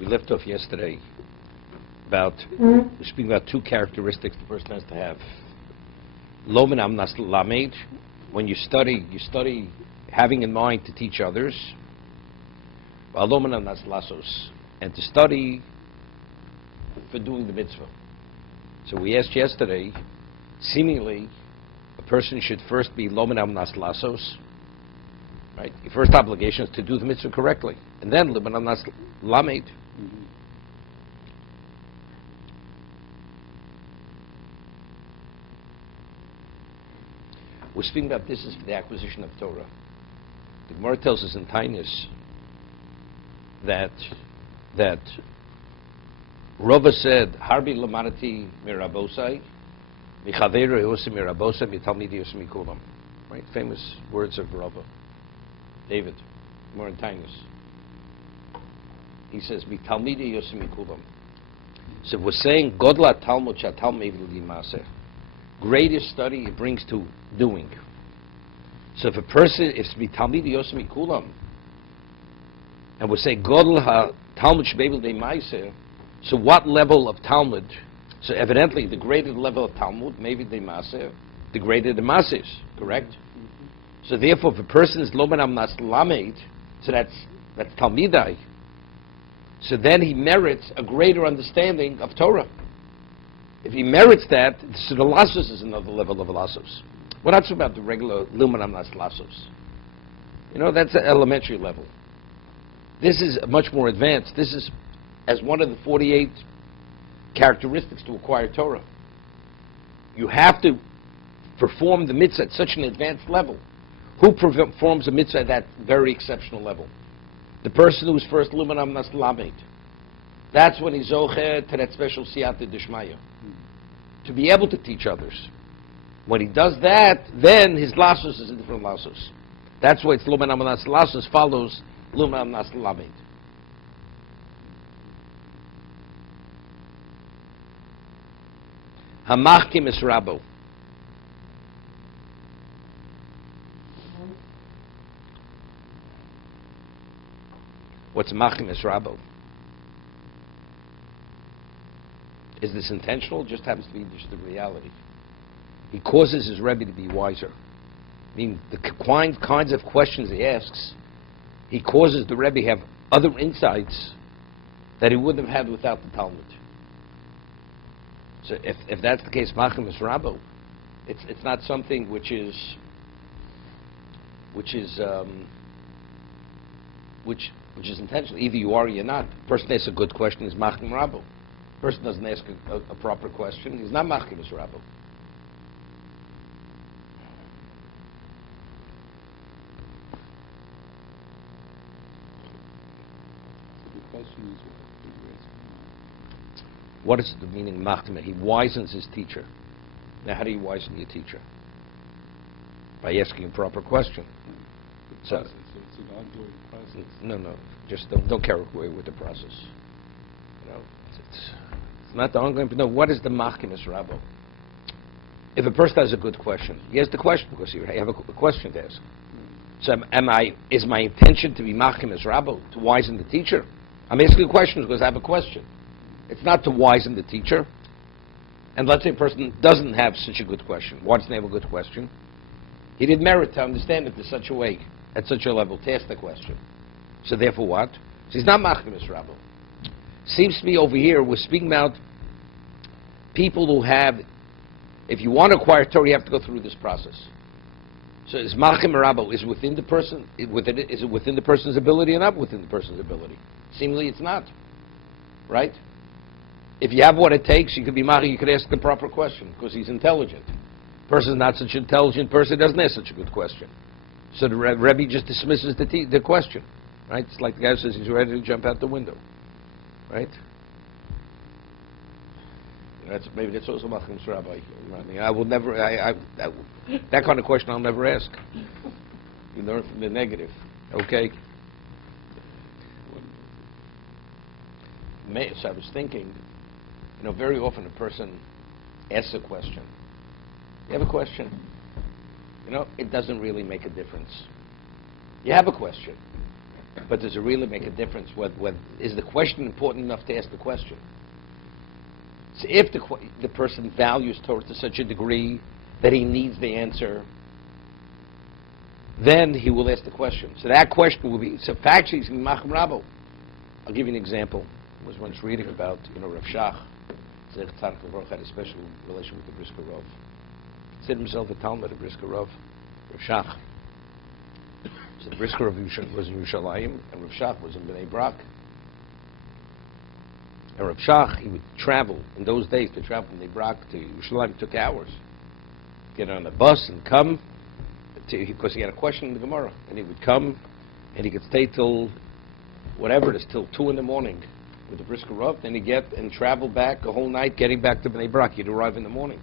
We left off yesterday about, we're speaking about two characteristics the person has to have. Lo min amnas lamed, when you study having in mind to teach others. Lo min amnas lasos, and to study for doing the mitzvah. So we asked yesterday, seemingly, a person should first be lo min amnas lasos, right? Your first obligation is to do the mitzvah correctly, and then lo min amnas lamed. We're speaking about this is for the acquisition of Torah. The Gemara tells us in Tainus that Rava said, "Harbi lamanati mirabosai, michaveru yosim mirabosai, mitalmidi yosim mikulam." Right, famous words of Rava, David, Gemara in Tainus. He says, "Mitalmidi yosim mikulam." So we're saying, "Godla talmud shatal mevil yimaseh." Greatest study it brings to doing. So if a person, if it's mitalmidi yosim mikulam, and we say Godel ha Talmud shebeivel de ma'aser, so what level of Talmud? So evidently, the greater the level of Talmud, maybe de ma'aser, the greater the ma'aser, correct? So therefore, if a person is lo min amnas lamed, so that's Talmidai, so then he merits a greater understanding of Torah. If he merits that, so the lasos is another level of lasos. We're not talking about the regular lo min amnas lasos. You know, that's an elementary level. This is much more advanced. This is as one of the 48 characteristics to acquire Torah. You have to perform the mitzvah at such an advanced level. Who performs a mitzvah at that very exceptional level? The person who is first lo min amnas lamed. That's when he's zocher to that special siyata d'shmaya, to be able to teach others. When he does that, then his lasos is a different lasos. That's why it's lo min amnas lasos follows lo min amnas lamed. Hamachkim es rabo. What's machkim es rabo? Is this intentional? It just happens to be just the reality. He causes his Rebbe to be wiser. I mean, the kinds of questions he asks, he causes the Rebbe to have other insights that he wouldn't have had without the Talmud. So if that's the case, Machim is Rabbo, it's not something which is intentional. Either you are or you're not. The person asks a good question is Machim Rabbo. The person doesn't ask a proper question, he's not Machim is Rabbo. What is the meaning of Machtim? He wisens his teacher. Now, how do you wisen your teacher? By asking a proper question. So, it's an ongoing process. No. Just don't carry away with the process. You know, it's not the ongoing. No, what is the Machtim es Rabbo? If a person has a good question, he has the question because you have a question to ask. So, is my intention to be Machtim es Rabbo, to wisen the teacher? I'm asking questions because I have a question. It's not to wisen the teacher. And let's say a person doesn't have such a good question. Why doesn't he have a good question? He didn't merit to understand it in such a way, at such a level, to ask the question. So therefore what? So he's not Machtim es Rabbo. Seems to me over here, we're speaking about people who have, if you want to acquire Torah, you have to go through this process. So is Machtim Rabbo, is within the person, is it within the person's ability or not within the person's ability? Seemingly it's not. Right? If you have what it takes, you could be Machi, you could ask the proper question, because he's intelligent. Person's not such an intelligent person, doesn't ask such a good question. So the Rebbe just dismisses the question. Right? It's like the guy says he's ready to jump out the window. Right? Maybe that's also Machim Rabbi. I mean, I will never, that kind of question I'll never ask. You learn from the negative. Okay? So I was thinking, you know, very often a person asks a question. You have a question? You know, it doesn't really make a difference. You have a question. But does it really make a difference? Is the question important enough to ask the question? So if the person values Torah to such a degree that he needs the answer, then he will ask the question. So that question will be, so factually, he's going to be Machem Rabo. I'll give you an example. I was once reading about, Rav Shach. Zech Tzaddik Levrach had a special relation with the Brisker Rav. He considered himself a Talmud of Brisker Rav, Rav Shach. So the Brisker Rav was in Yerushalayim, and Rav Shach was in Bnei Brak. And Rav Shach, he would travel. In those days, to travel from Bnei Brak to Yerushalayim took hours. Get on a bus and come, because he had a question in the Gemara. And he would come, and he could stay till, whatever it is, till 2 in the morning with the Brisker Rav. Then he'd get and travel back a whole night, getting back to Bnei Brak. He'd arrive in the morning.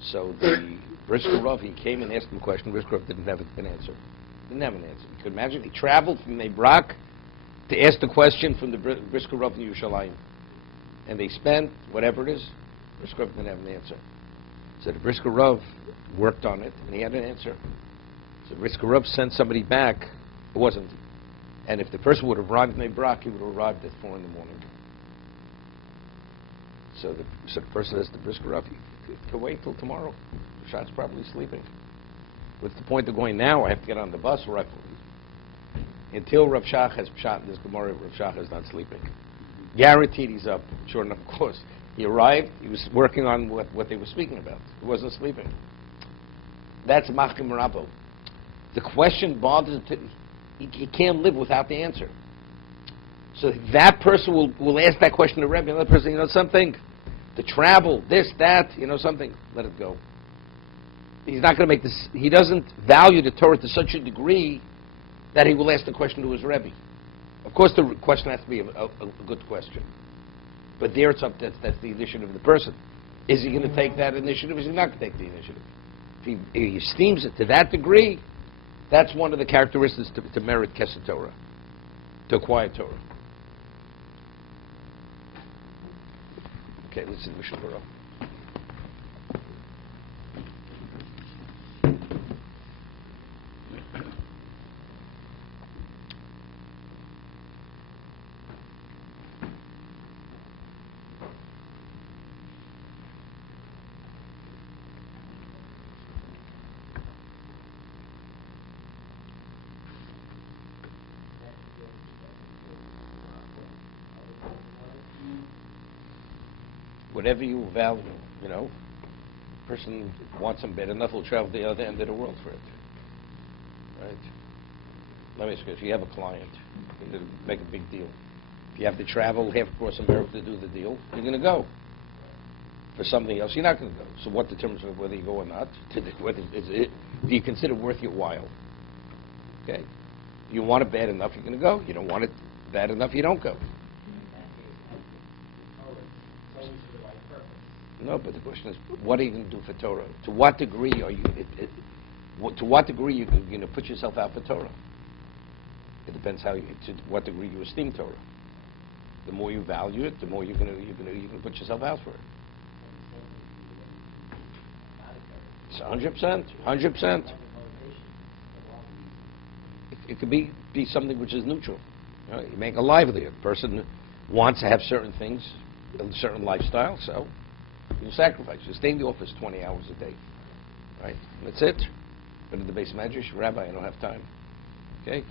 So the Brisker Rav, he came and asked him a question. The Brisker Rav didn't have an answer. Didn't have an answer. You could imagine he traveled from Bnei Brak to ask the question from the Brisker Rav in Yerushalayim. And they spent, whatever it is, Brisker Rav didn't have an answer. So the Brisker Rav worked on it, and he had an answer. So Brisker Rav sent somebody back. It wasn't. And if the person would have arrived in Bnei Brak, he would have arrived at 4 in the morning. So the person says to Brisker Rav, you can wait till tomorrow. Shach's probably sleeping. What's the point of going now? I have to get on the bus. Or until Rav Shach has shot in this Gemara, Rav Shach is not sleeping. Guaranteed he's up. Sure enough, of course. He arrived. He was working on what they were speaking about. He wasn't sleeping. That's Machem Rabo. The question bothers him. He can't live without the answer. So that person will ask that question to Rebbe. Another person, something. To travel, this, that, something. Let it go. He's not going to make this. He doesn't value the Torah to such a degree that he will ask the question to his Rebbe. Of course, the question has to be a good question. But there it's up, that's the initiative of the person. Is he going to take that initiative? Is he not going to take the initiative? If he esteems it to that degree, that's one of the characteristics to merit Kesed Torah, to acquire Torah. Okay, let's see the Mishnah Berurah. Whatever you value, person wants them bad enough, will travel to the other end of the world for it. Right? Let me ask you, if you have a client, you make a big deal. If you have to travel half across America to do the deal, you're going to go. For something else, you're not going to go. So what determines whether you go or not? Do you consider worth your while? Okay? You want it bad enough, you're going to go. You don't want it bad enough, you don't go. No, but the question is, what are you going to do for Torah? To what degree are you? To what degree you're going to put yourself out for Torah? It depends to what degree you esteem Torah. The more you value it, the more you're going to put yourself out for it. It's 100%, 100%. It could be something which is neutral. You make a livelihood. A person wants to have certain things, a certain lifestyle, so you sacrifice. You stay in the office 20 hours a day. Right? That's it. But in the base medrash, Rabbi, I don't have time. Okay?